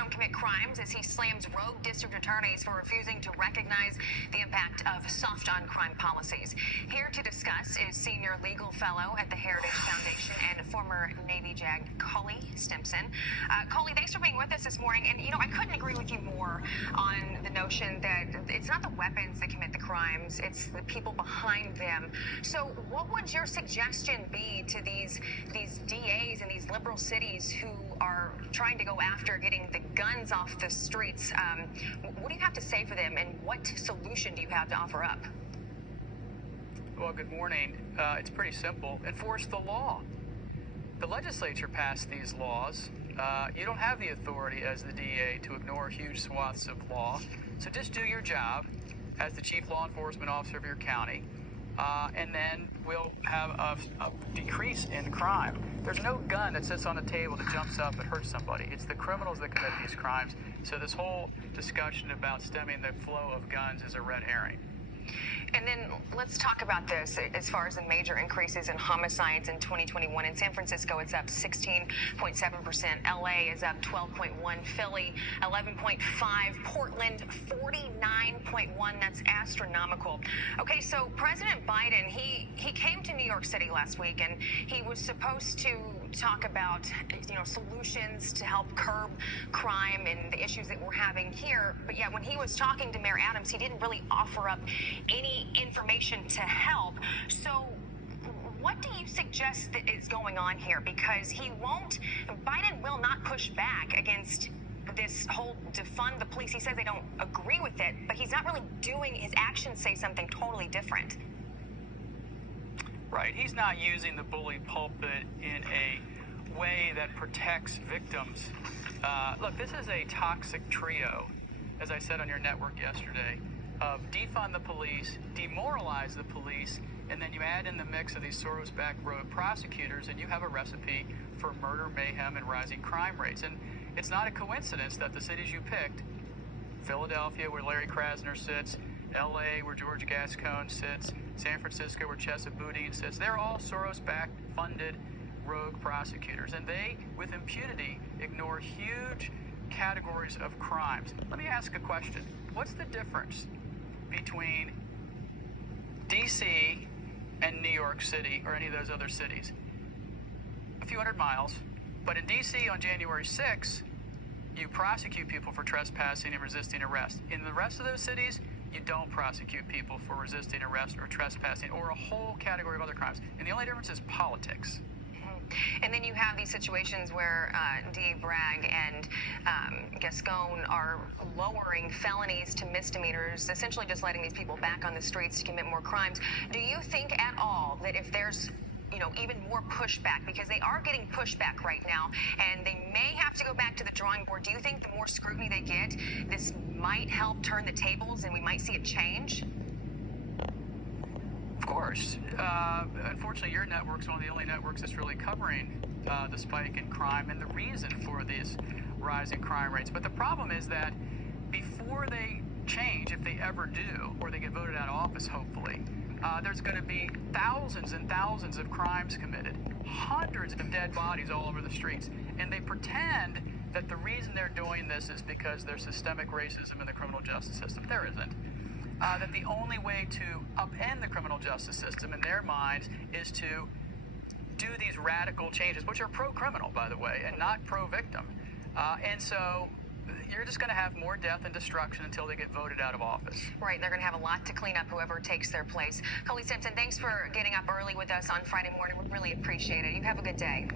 don't commit crimes as he slams rogue district attorneys for refusing to recognize the impact of soft on crime policies. Here to discuss is senior legal fellow at the Heritage Foundation and former Navy JAG Coley Stimson. Coley, thanks for being with us this morning. And, I couldn't agree with you more on the notion that it's not the weapons that commit the crimes, it's the people behind them. So what would your suggestion be to these DAs in these liberal cities who are trying to go after getting the guns off the streets? What do you have to say for them, and what solution do you have to offer up? Well, good morning. It's pretty simple. Enforce the law. The legislature passed these laws. You don't have the authority as the DA to ignore huge swaths of law. So just do your job as the chief law enforcement officer of your county, and then we'll have a decrease in crime. There's no gun that sits on the table that jumps up and hurts somebody. It's the criminals that commit these crimes. So this whole discussion about stemming the flow of guns is a red herring. And then let's talk about this as far as the major increases in homicides in 2021. In San Francisco, it's up 16.7%. LA is up 12.1%. Philly, 11.5%. Portland, 49.1%. That's astronomical. Okay, so President Biden, he came to New York City last week, and he was supposed to talk about, solutions to help curb crime and the issues that we're having here. But yet, when he was talking to Mayor Adams, he didn't really offer up any information to help. So what do you suggest that is going on here? Because Biden will not push back against this whole defund the police. He says they don't agree with it, but he's not really doing, his actions say something totally different. Right. He's not using the bully pulpit in a way that protects victims. Look, this is a toxic trio, as I said on your network yesterday, of defund the police, demoralize the police, and then you add in the mix of these Soros-backed rogue prosecutors, and you have a recipe for murder, mayhem, and rising crime rates. And it's not a coincidence that the cities you picked, Philadelphia, where Larry Krasner sits, LA, where George Gascon sits, San Francisco, where Chesa Boudin sits, they're all Soros-backed, funded rogue prosecutors. And they, with impunity, ignore huge categories of crimes. Let me ask a question. What's the difference between D.C. and New York City or any of those other cities? A few hundred miles. But in D.C. on January 6th, you prosecute people for trespassing and resisting arrest. In the rest of those cities, you don't prosecute people for resisting arrest or trespassing or a whole category of other crimes. And the only difference is politics. And then you have these situations where D.A. Bragg and Gascon are lowering felonies to misdemeanors, essentially just letting these people back on the streets to commit more crimes. Do you think at all that if there's even more pushback, because they are getting pushback right now, and they may have to go back to the drawing board, do you think the more scrutiny they get, this might help turn the tables and we might see a change? Of course. Unfortunately, your network's one of the only networks that's really covering the spike in crime and the reason for these rising crime rates. But the problem is that before they change, if they ever do, or they get voted out of office, hopefully, there's going to be thousands and thousands of crimes committed, hundreds of dead bodies all over the streets. And they pretend that the reason they're doing this is because there's systemic racism in the criminal justice system. There isn't. That the only way to upend the criminal justice system in their minds is to do these radical changes, which are pro-criminal, by the way, and not pro-victim. And so you're just going to have more death and destruction until they get voted out of office. Right. They're going to have a lot to clean up, whoever takes their place. Coley Stimson, thanks for getting up early with us on Friday morning. We really appreciate it. You have a good day.